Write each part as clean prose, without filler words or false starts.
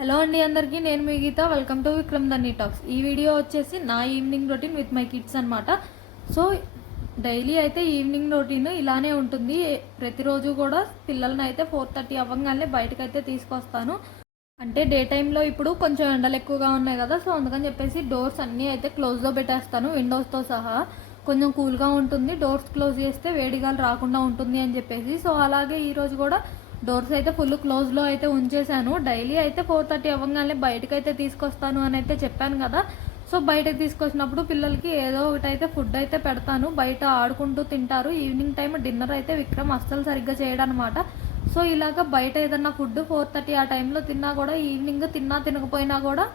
Hello అండి అందరికీ, నేను మీ గీత. వెల్కమ్ టు విక్రమ్ దన్నీ టాక్స్. ఈ వీడియో వచ్చేసి నా evening routine with my kids అనమాట. సో డైలీ అయితే ఈవినింగ్ రొటీన్ ఇలానే ఉంటుంది. ప్రతిరోజు కూడా పిల్లల్ని అయితే 4:30 అవ్వగానే బయటకు అయితే తీసుకొస్తాను. అంటే డే టైంలో ఇప్పుడు కొంచెం ఎండలు ఎక్కువగా ఉన్నాయి కదా, సో అందుకని చెప్పేసి డోర్స్ అన్నీ అయితే క్లోజ్లో పెట్టేస్తాను, విండోస్తో సహా. కొంచెం కూల్గా ఉంటుంది, డోర్స్ క్లోజ్ చేస్తే వేడిగాలు రాకుండా ఉంటుంది అని చెప్పేసి. సో అలాగే ఈరోజు కూడా డోర్స్ అయితే ఫుల్ క్లోజ్లో అయితే ఉంచేసాను. డైలీ అయితే 4:30 అవ్వగానే బయటకు అయితే తీసుకొస్తాను అని అయితే చెప్పాను కదా. సో బయటకు తీసుకొచ్చినప్పుడు పిల్లలకి ఏదో ఒకటి అయితే ఫుడ్ అయితే పెడతాను, బయట ఆడుకుంటూ తింటారు. ఈవినింగ్ టైం డిన్నర్ అయితే విక్రమ్ అస్సలు సరిగ్గా చేయడం అనమాట. సో ఇలాగ బయట ఏదన్నా ఫుడ్ 4:30 ఆ టైంలో తిన్నా కూడా, ఈవినింగ్ తిన్నా తినకపోయినా కూడా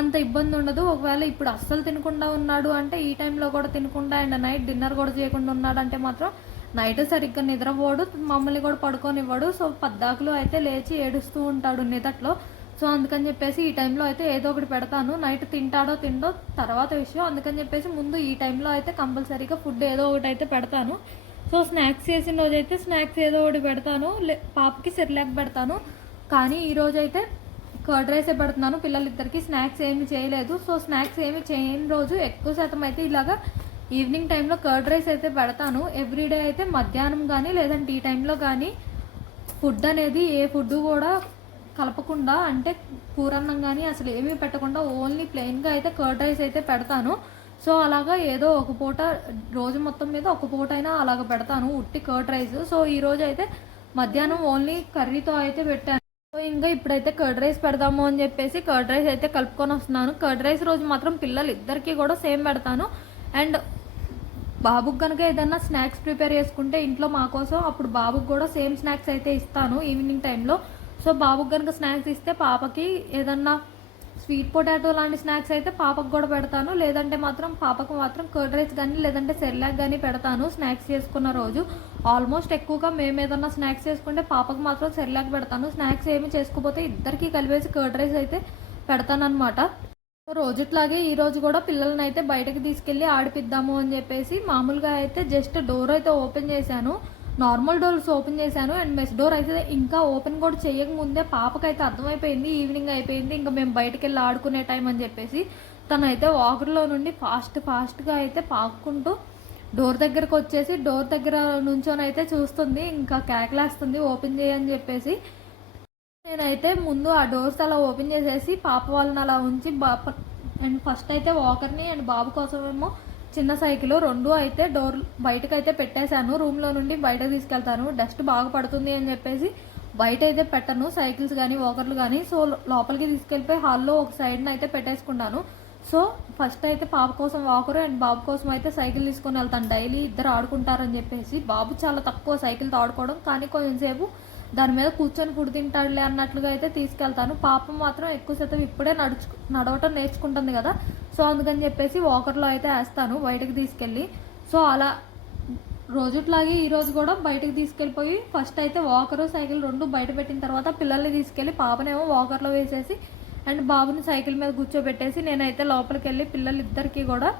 అంత ఇబ్బంది ఉండదు. ఒకవేళ ఇప్పుడు అస్సలు తినకుండా ఉన్నాడు అంటే, ఈ టైంలో కూడా తినకుండా అండ్ నైట్ డిన్నర్ కూడా చేయకుండా ఉన్నాడు అంటే మాత్రం నైట్ సరిగ్గా నిద్రపోడు, మమ్మల్ని కూడా పడుకోనివ్వడు. సో పద్దాకులు అయితే లేచి ఏడుస్తూ ఉంటాడు నిదట్లో. సో అందుకని చెప్పేసి ఈ టైంలో అయితే ఏదో ఒకటి పెడతాను. నైట్ తింటాడో తిండో తర్వాత విషయం. అందుకని చెప్పేసి ముందు ఈ టైంలో అయితే కంపల్సరీగా ఫుడ్ ఏదో ఒకటి అయితే పెడతాను. సో స్నాక్స్ చేసిన రోజైతే స్నాక్స్ ఏదో ఒకటి పెడతాను. పాపకి సెర్లాక్ పెడతాను. కానీ ఈరోజైతే కర్డ్ రైసే పెడుతున్నాను. పిల్లలిద్దరికి స్నాక్స్ ఏమి చేయలేదు. సో స్నాక్స్ ఏమి చేయని రోజు ఎక్కువ శాతం అయితే ఇలాగా ఈవినింగ్ టైంలో కర్డ్ రైస్ అయితే పెడతాను. ఎవ్రీడే అయితే మధ్యాహ్నం కానీ లేదంటే ఈ టైంలో కానీ ఫుడ్ అనేది ఏ ఫుడ్ కూడా కలపకుండా, అంటే కూరన్నం కానీ అసలు ఏమీ పెట్టకుండా ఓన్లీ ప్లెయిన్గా అయితే కర్డ్ రైస్ అయితే పెడతాను. సో అలాగా ఏదో ఒక పూట, రోజు మొత్తం మీద ఒక పూట అయినా అలాగ పెడతాను ఉట్టి కర్డ్ రైస్. సో ఈరోజు అయితే మధ్యాహ్నం ఓన్లీ కర్రీతో అయితే పెట్టాను. సో ఇంకా ఇప్పుడైతే కర్డ్ రైస్ పెడదాము అని చెప్పేసి కర్డ్ రైస్ అయితే కలుపుకొని వస్తున్నాను. కర్డ్ రైస్ రోజు మాత్రం పిల్లలు ఇద్దరికీ కూడా సేమ్ పెడతాను. అండ్ బాబుకి కనుక ఏదన్నా స్నాక్స్ ప్రిపేర్ చేసుకుంటే ఇంట్లో మా కోసం, అప్పుడు బాబుకి కూడా సేమ్ స్నాక్స్ అయితే ఇస్తాను ఈవినింగ్ టైంలో. సో బాబుకి కనుక స్నాక్స్ ఇస్తే పాపకి ఏదన్నా స్వీట్ పొటాటో లాంటి స్నాక్స్ అయితే పాపకు కూడా పెడతాను. లేదంటే మాత్రం పాపకు మాత్రం కర్డ్ రైస్ కానీ లేదంటే సెర్లాక్ కానీ పెడతాను స్నాక్స్ చేసుకున్న రోజు. ఆల్మోస్ట్ ఎక్కువగా మేము ఏదన్నా స్నాక్స్ చేసుకుంటే పాపకు మాత్రం సెర్లాక్ పెడతాను. స్నాక్స్ ఏమి చేసుకోకపోతే ఇద్దరికి కలిపేసి కర్డ్ రైస్ అయితే పెడతాను అనమాట. రోజుట్లాగే ఈరోజు కూడా పిల్లల్ని అయితే బయటకు తీసుకెళ్ళి ఆడిపిద్దాము అని చెప్పేసి మామూలుగా అయితే జస్ట్ డోర్ అయితే ఓపెన్ చేశాను, నార్మల్ డోర్స్ ఓపెన్ చేశాను. అండ్ మెస్ డోర్ అయితే ఇంకా ఓపెన్ కూడా చేయకముందే పాపకైతే అర్థమైపోయింది ఈవినింగ్ అయిపోయింది, ఇంకా మేము బయటకు వెళ్ళి ఆడుకునే టైం అని చెప్పేసి. తనైతే వాకర్లో నుండి ఫాస్ట్గా అయితే పాక్కుంటూ డోర్ దగ్గరకు వచ్చేసి డోర్ దగ్గర నుంచొని అయితే చూస్తుంది, ఇంకా కేకలేస్తుంది ఓపెన్ చేయని చెప్పేసి. నేనైతే ముందు ఆ డోర్స్ అలా ఓపెన్ చేసేసి పాప వాళ్ళని అలా ఉంచి అండ్ ఫస్ట్ అయితే వాకర్ని అండ్ బాబు కోసమేమో చిన్న సైకిల్ రెండు అయితే డోర్ బయటకు అయితే పెట్టేశాను. రూమ్లో నుండి బయటకు తీసుకెళ్తాను, డస్ట్ బాగా పడుతుంది అని చెప్పేసి బయట అయితే పెట్టను సైకిల్స్ కానీ వాకర్లు కానీ. సో లోపలికి తీసుకెళ్ళిపోయి హాల్లో ఒక సైడ్ని అయితే పెట్టేసుకున్నాను. సో ఫస్ట్ అయితే పాప కోసం వాకరు అండ్ బాబు కోసం అయితే సైకిల్ తీసుకొని వెళ్తాను. డైలీ ఇద్దరు ఆడుకుంటారని చెప్పేసి. బాబు చాలా తక్కువ సైకిల్తో ఆడుకోవడం, కానీ కొంచెంసేపు దాని మీద కూర్చొని ఫుడ్ తింటాడులే అన్నట్లుగా అయితే తీసుకెళ్తాను. పాపం మాత్రం ఎక్కువ శాతం ఇప్పుడే నడవటం నేర్చుకుంటుంది కదా, సో అందుకని చెప్పేసి వాకర్లో అయితే వేస్తాను బయటకు తీసుకెళ్ళి. సో అలా రోజుట్లాగే ఈరోజు కూడా బయటకు తీసుకెళ్ళిపోయి ఫస్ట్ అయితే వాకరు సైకిల్ రెండు బయట పెట్టిన తర్వాత పిల్లల్ని తీసుకెళ్ళి పాపనేమో వాకర్లో వేసేసి అండ్ బాబుని సైకిల్ మీద కూర్చోబెట్టేసి నేనైతే లోపలికి వెళ్ళి పిల్లలిద్దరికీ కూడా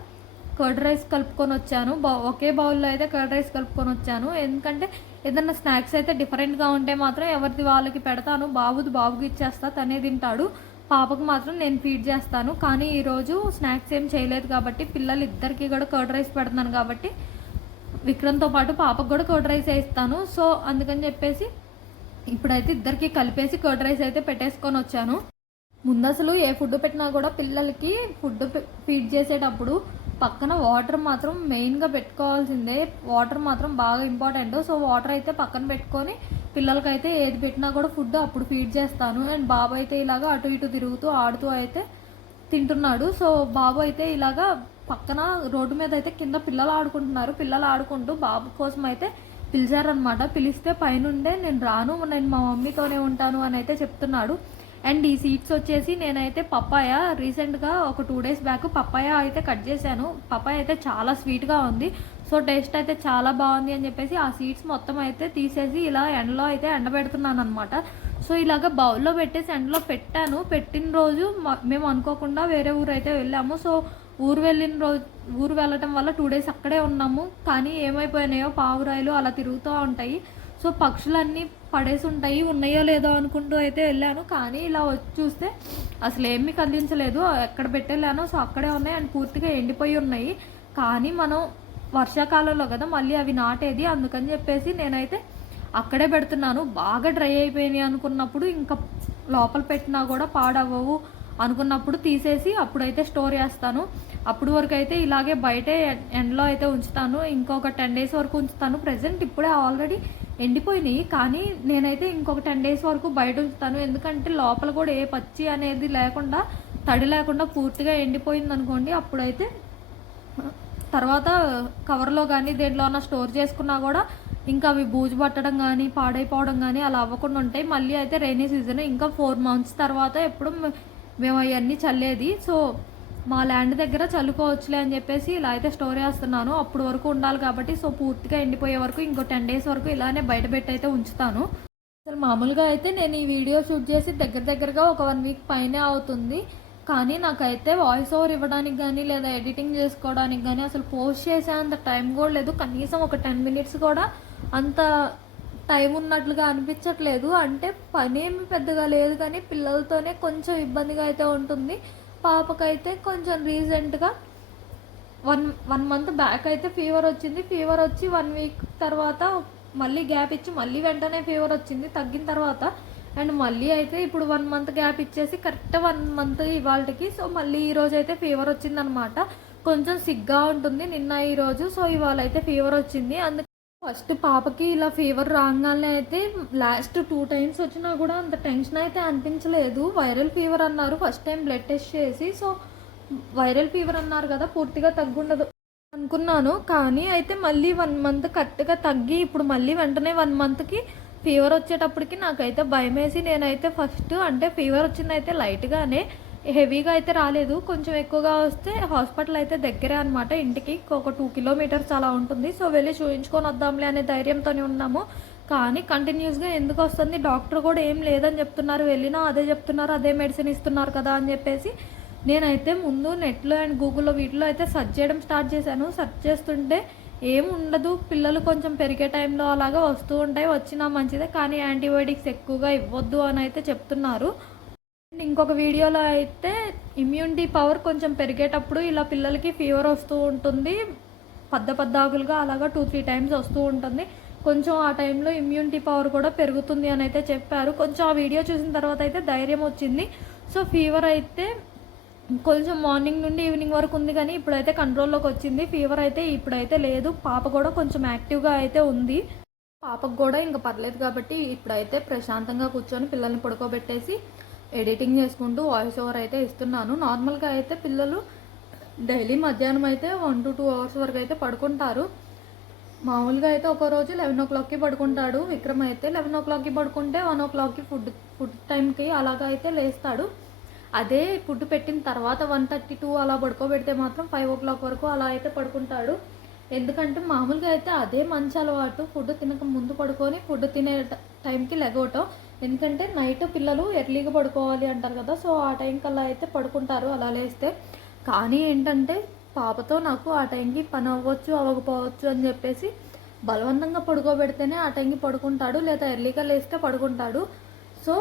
కర్డ్ రైస్ కలుపుకొని వచ్చాను. ఒకే బౌల్లో అయితే కర్డ్ రైస్ కలుపుకొని వచ్చాను. ఎందుకంటే ఏదన్నా స్నాక్స్ అయితే డిఫరెంట్గా ఉంటే మాత్రం ఎవరిది వాళ్ళకి పెడతాను. బాబుకి ఇచ్చేస్తా, తనే తింటాడు. పాపకు మాత్రం నేను ఫీడ్ చేస్తాను. కానీ ఈరోజు స్నాక్స్ ఏం చేయలేదు కాబట్టి పిల్లలు ఇద్దరికి కూడా కర్డ్ రైస్ పెడుతున్నాను కాబట్టి విక్రమ్తో పాటు పాపకు కూడా కర్డ్ రైస్ వేస్తాను. సో అందుకని చెప్పేసి ఇప్పుడైతే ఇద్దరికి కలిపేసి కర్డ్ రైస్ అయితే పెట్టేసుకొని వచ్చాను. ముందు అసలు ఏ ఫుడ్ పెట్టినా కూడా పిల్లలకి ఫుడ్ ఫీడ్ చేసేటప్పుడు పక్కన వాటర్ మాత్రం మెయిన్గా పెట్టుకోవాల్సిందే. వాటర్ మాత్రం బాగా ఇంపార్టెంట్. సో వాటర్ అయితే పక్కన పెట్టుకొని పిల్లలకైతే ఏది పెట్టినా కూడా ఫుడ్ అప్పుడు ఫీడ్ చేస్తాను. అండ్ బాబు అయితే ఇలాగా అటు ఇటు తిరుగుతూ ఆడుతూ అయితే తింటున్నాడు. సో బాబు అయితే ఇలాగా పక్కన రోడ్డు మీద అయితే కింద పిల్లలు ఆడుకుంటున్నారు. పిల్లలు ఆడుకుంటూ బాబు కోసం అయితే పిలిచారనమాట. పిలిస్తే పైనుండే నేను రాను, నేను మా మమ్మీతోనే ఉంటాను అని అయితే చెప్తున్నాడు. అండ్ ఈ సీడ్స్ వచ్చేసి నేనైతే పప్పాయ రీసెంట్గా ఒక 2 days బ్యాక్ పప్పాయ అయితే కట్ చేశాను. పప్పాయ అయితే చాలా స్వీట్గా ఉంది. సో టేస్ట్ అయితే చాలా బాగుంది అని చెప్పేసి ఆ సీడ్స్ మొత్తం అయితే తీసేసి ఇలా ఎండలో అయితే ఎండబెడుతున్నాను అనమాట. సో ఇలాగ బౌల్లో పెట్టేసి ఎండలో పెట్టాను. పెట్టిన రోజు మేము అనుకోకుండా వేరే ఊరు అయితే వెళ్ళాము. సో ఊరు వెళ్ళటం వల్ల 2 days అక్కడే ఉన్నాము. కానీ ఏమైపోయినాయో పావురాయిలు అలా తిరుగుతూ ఉంటాయి. సో పక్షులన్నీ పడేసి ఉంటాయి, ఉన్నాయో లేదో అనుకుంటూ అయితే వెళ్ళాను. కానీ ఇలా వచ్చి చూస్తే అసలు ఏమీ కదిలించలేదు. ఎక్కడ పెట్టెళ్ళానో సో అక్కడే ఉన్నాయి అండ్ పూర్తిగా ఎండిపోయి ఉన్నాయి. కానీ మనం వర్షాకాలంలో కదా మళ్ళీ అవి నాటేది, అందుకని చెప్పేసి నేనైతే అక్కడే పెడుతున్నాను. బాగా డ్రై అయిపోయినాయి అనుకున్నప్పుడు ఇంకా లోపల పెట్టినా కూడా పాడవ్వవు అనుకున్నప్పుడు తీసేసి అప్పుడైతే స్టోర్ చేస్తాను. అప్పుడు వరకు అయితే ఇలాగే బయటే ఎండలో అయితే ఉంచుతాను. ఇంకొక 10 days వరకు ఉంచుతాను. ప్రజెంట్ ఇప్పుడే ఆల్రెడీ ఎండిపోయినాయి, కానీ నేనైతే ఇంకొక 10 days వరకు బయట ఉంచుతాను. ఎందుకంటే లోపల కూడా ఏ పచ్చి అనేది లేకుండా, తడి లేకుండా పూర్తిగా ఎండిపోయింది అనుకోండి, అప్పుడైతే తర్వాత కవర్లో కానీ దేంట్లో అన్నా స్టోర్ చేసుకున్నా కూడా ఇంకా అవి బూజు పట్టడం కానీ పాడైపోవడం కానీ అలా అవ్వకుండా ఉంటాయి. మళ్ళీ అయితే రైనీ సీజన్ ఇంకా 4 months తర్వాత ఎప్పుడు మేము అవన్నీ చల్లేది. సో మా ల్యాండ్ దగ్గర చల్లుకోవచ్చులే అని చెప్పేసి ఇలా అయితే స్టోర్ చేస్తున్నాను. అప్పుడు వరకు ఉండాలి కాబట్టి సో పూర్తిగా ఎండిపోయే వరకు ఇంకో 10 days వరకు ఇలానే బయట పెట్టి అయితే ఉంచుతాను. అసలు మామూలుగా అయితే నేను ఈ వీడియో షూట్ చేసి దగ్గరగా ఒక 1 week పైనే అవుతుంది. కానీ నాకైతే వాయిస్ ఓవర్ ఇవ్వడానికి కానీ లేదా ఎడిటింగ్ చేసుకోవడానికి కానీ అసలు పోస్ట్ చేసే అంత టైం కూడా లేదు. కనీసం ఒక 10 minutes కూడా అంత టైం ఉన్నట్లుగా అనిపించట్లేదు. అంటే పని ఏమి పెద్దగా లేదు, కానీ పిల్లలతోనే కొంచెం ఇబ్బందిగా అయితే ఉంటుంది. పాపకైతే కొంచెం రీసెంట్గా వన్ మంత్ బ్యాక్ అయితే ఫీవర్ వచ్చింది. ఫీవర్ వచ్చి 1 week తర్వాత మళ్ళీ గ్యాప్ ఇచ్చి మళ్ళీ వెంటనే ఫీవర్ వచ్చింది. తగ్గిన తర్వాత అండ్ మళ్ళీ అయితే ఇప్పుడు 1 month గ్యాప్ ఇచ్చేసి కరెక్ట్ 1 month ఇవాళకి సో మళ్ళీ ఈరోజు అయితే ఫీవర్ వచ్చిందనమాట. కొంచెం సిగ్గా ఉంటుంది నిన్న ఈరోజు. సో ఇవాళ అయితే ఫీవర్ వచ్చింది. అందుకే ఫస్ట్ పాపకి ఇలా ఫీవర్ రాగానే అయితే లాస్ట్ 2 times వచ్చినా కూడా అంత టెన్షన్ అయితే అనిపించలేదు. వైరల్ ఫీవర్ అన్నారు ఫస్ట్ టైం బ్లడ్ టెస్ట్ చేసి. సో వైరల్ ఫీవర్ అన్నారు కదా పూర్తిగా తగ్గుండదు అనుకున్నాను. కానీ అయితే మళ్ళీ 1 month కరెక్ట్గా తగ్గి ఇప్పుడు మళ్ళీ వెంటనే 1 monthకి ఫీవర్ వచ్చేటప్పటికి నాకైతే భయం వేసి నేనైతే ఫస్ట్ అంటే ఫీవర్ వచ్చింది అయితే లైట్గానే, హెవీగా అయితే రాలేదు. కొంచెం ఎక్కువగా వస్తే హాస్పిటల్ అయితే దగ్గరే అనమాట, ఇంటికి ఒక 2 kilometers అలా ఉంటుంది. సో వెళ్ళి చూపించుకొని వద్దాంలే అనే ధైర్యంతోనే ఉన్నాము. కానీ కంటిన్యూస్గా ఎందుకు వస్తుంది, డాక్టర్ కూడా ఏం లేదని చెప్తున్నారు, వెళ్ళినా అదే చెప్తున్నారు, అదే మెడిసిన్ ఇస్తున్నారు కదా అని చెప్పేసి నేనైతే ముందు నెట్లో అండ్ గూగుల్లో వీటిలో అయితే సెర్చ్ చేయడం స్టార్ట్ చేశాను. సెర్చ్ చేస్తుంటే ఏం ఉండదు, పిల్లలు కొంచెం పెరిగే టైంలో అలాగా వస్తూ ఉంటాయి, వచ్చినా మంచిదే, కానీ యాంటీబయాటిక్స్ ఎక్కువగా ఇవ్వద్దు అని అయితే చెప్తున్నారు. ఇంకొక వీడియోలో అయితే ఇమ్యూనిటీ పవర్ కొంచెం పెరిగేటప్పుడు ఇలా పిల్లలకి ఫీవర్ వస్తూ ఉంటుంది, పద్దాకులుగా అలాగా 2-3 times వస్తూ ఉంటుంది. కొంచెం ఆ టైంలో ఇమ్యూనిటీ పవర్ కూడా పెరుగుతుంది అని అయితే చెప్పారు. కొంచెం ఆ వీడియో చూసిన తర్వాత అయితే ధైర్యం వచ్చింది. సో ఫీవర్ అయితే కొంచెం మార్నింగ్ నుండి ఈవినింగ్ వరకు ఉంది, కానీ ఇప్పుడైతే కంట్రోల్లోకి వచ్చింది. ఫీవర్ అయితే ఇప్పుడైతే లేదు. పాప కూడా కొంచెం యాక్టివ్గా అయితే ఉంది. పాపకు కూడా ఇంకా పర్లేదు కాబట్టి ఇప్పుడైతే ప్రశాంతంగా కూర్చొని పిల్లల్ని పడుకోబెట్టేసి ఎడిటింగ్ చేసుకుంటూ వాయిస్ ఓవర్ అయితే ఇస్తున్నాను. నార్మల్గా అయితే పిల్లలు డైలీ మధ్యాహ్నం అయితే 1 to 2 hours వరకు అయితే పడుకుంటారు. మామూలుగా అయితే ఒక రోజు 11 o'clockకి పడుకుంటాడు విక్రమ్. అయితే 11 o'clockకి పడుకుంటే 1 o'clockకి ఫుడ్ టైంకి అలాగా అయితే లేస్తాడు. అదే ఫుడ్ పెట్టిన తర్వాత 1:32 అలా పడుకోబెడితే మాత్రం 5 o'clock వరకు అలా అయితే పడుకుంటాడు. ఎందుకంటే మామూలుగా అయితే అదే మంచి అలవాటు, ఫుడ్ తినక ముందు పడుకొని ఫుడ్ తినే టైంకి లెగవటం. ఎందుకంటే నైట్ పిల్లలు ఎర్లీగా పడుకోవాలి అంటారు కదా, సో ఆ టైంకి అలా అయితే పడుకుంటారు అలా లేస్తే. కానీ ఏంటంటే పాపతో నాకు ఆ టైంకి పని అవ్వచ్చు అవ్వకపోవచ్చు అని చెప్పేసి బలవంతంగా పడుకోబెడితేనే ఆ టైంకి పడుకుంటాడు, లేదా ఎర్లీగా లేస్తే పడుకుంటాడు. సో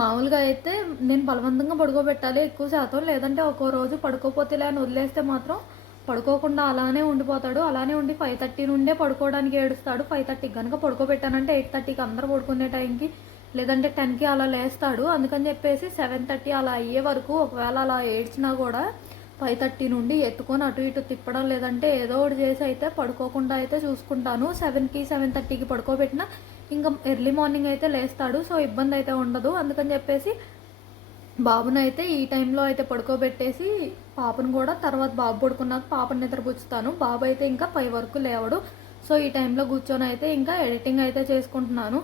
మామూలుగా అయితే నేను బలవంతంగా పడుకోబెట్టాలి ఎక్కువ శాతం, లేదంటే ఒక్కో రోజు పడుకోపోతేలే అని వదిలేస్తే మాత్రం పడుకోకుండా అలానే ఉండిపోతాడు. అలానే ఉండి 5:30 నుండే పడుకోవడానికి ఏడుస్తాడు. 5:30 కనుక పడుకోబెట్టానంటే 8:30కి అందరూ పడుకునే టైంకి లేదంటే 10కి అలా లేస్తాడు. అందుకని చెప్పేసి 7:30 అలా అయ్యే వరకు ఒకవేళ అలా ఏడ్చినా కూడా 5:30 నుండి ఎత్తుకొని అటు ఇటు తిప్పడం లేదంటే ఏదో ఒకటి చేసి అయితే పడుకోకుండా అయితే చూసుకుంటాను. 7కి 7:30కి పడుకోబెట్టినా ఇంకా ఎర్లీ మార్నింగ్ అయితే లేస్తాడు. సో ఇబ్బంది అయితే ఉండదు. అందుకని చెప్పేసి బాబుని అయితే ఈ టైంలో అయితే పడుకోబెట్టేసి పాపను కూడా తర్వాత బాబు పడుకున్నాక పాపని నిద్రపుచ్చుతాను. బాబు అయితే ఇంకా 5 వరకు లేవడు. సో ఈ టైంలో కూర్చొని అయితే ఇంకా ఎడిటింగ్ అయితే చేసుకుంటున్నాను.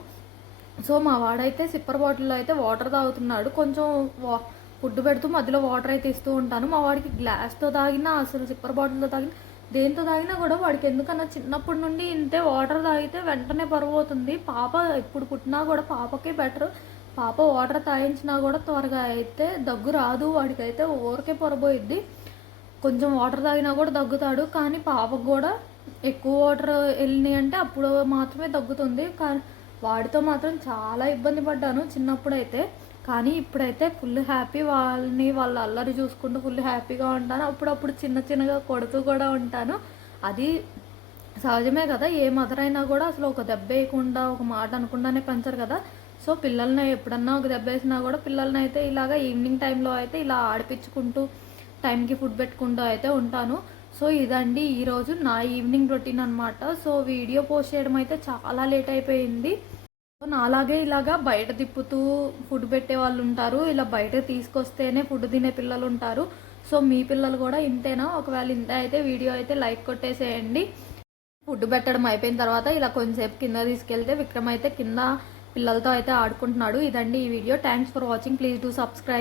సో మా వాడైతే సిప్పర్ బాటిల్లో అయితే వాటర్ తాగుతున్నాడు. కొంచెం ఫుడ్ పెడుతూ మధ్యలో వాటర్ అయితే ఇస్తూ ఉంటాను. మా వాడికి గ్లాస్తో తాగినా అసలు సిప్పర్ బాటిల్తో తాగినా దేంతో తాగినా కూడా వాడికి ఎందుకన్నా చిన్నప్పటి నుండి ఇంతే వాటర్ తాగితే వెంటనే బరువు అవుతుంది. పాప ఇప్పుడు పుట్టినా కూడా పాపకే బెటర్. పాప వాటర్ తాగించినా కూడా త్వరగా అయితే దగ్గు రాదు, వాడికైతే ఊరికే పొరబోయిద్ది. కొంచెం వాటర్ తాగినా కూడా దగ్గుతాడు. కానీ పాపకు కూడా ఎక్కువ వాటర్ వెళ్ళినాయి అంటే అప్పుడు మాత్రమే తగ్గుతుంది. కానీ వాడితో మాత్రం చాలా ఇబ్బంది పడ్డాను చిన్నప్పుడు అయితే. కానీ ఇప్పుడైతే ఫుల్ హ్యాపీ, వాళ్ళ అల్లరి చూసుకుంటూ ఫుల్ హ్యాపీగా ఉంటాను. అప్పుడప్పుడు చిన్న చిన్నగా కొడుతూ కూడా ఉంటాను. అది సహజమే కదా, ఏ మదర్ అయినా కూడా అసలు ఒక దెబ్బ వేయకుండా ఒక మాట అనకుండానే పెంచరు కదా. సో పిల్లల్ని ఎప్పుడన్నా ఒక దెబ్బ వేసినా కూడా పిల్లల్ని అయితే ఇలాగ ఈవినింగ్ టైంలో అయితే ఇలా ఆడిపించుకుంటూ టైంకి ఫుడ్ పెట్టుకుంటూ అయితే ఉంటాను. సో ఇదండి ఈరోజు నా ఈవినింగ్ రొటీన్ అనమాట. సో వీడియో పోస్ట్ చేయడం అయితే చాలా లేట్ అయిపోయింది. సో నాలాగే ఇలాగా బయట తిప్పుతూ ఫుడ్ పెట్టే వాళ్ళు ఉంటారు, ఇలా బయట తీసుకొస్తేనే ఫుడ్ తినే పిల్లలు ఉంటారు. సో మీ పిల్లలు కూడా ఇంతేనా? ఒకవేళ ఇంతే అయితే వీడియో అయితే లైక్ కొట్టేసేయండి. ఫుడ్ పెట్టడం అయిపోయిన తర్వాత ఇలా కొంచెంసేపు కింద తీసుకెళ్తే విక్రమ్ అయితే కింద పిల్లలతో అయితే ఆడుకుంటున్నాడు. ఇదండి ఈ video. Thanks for watching. Please do subscribe.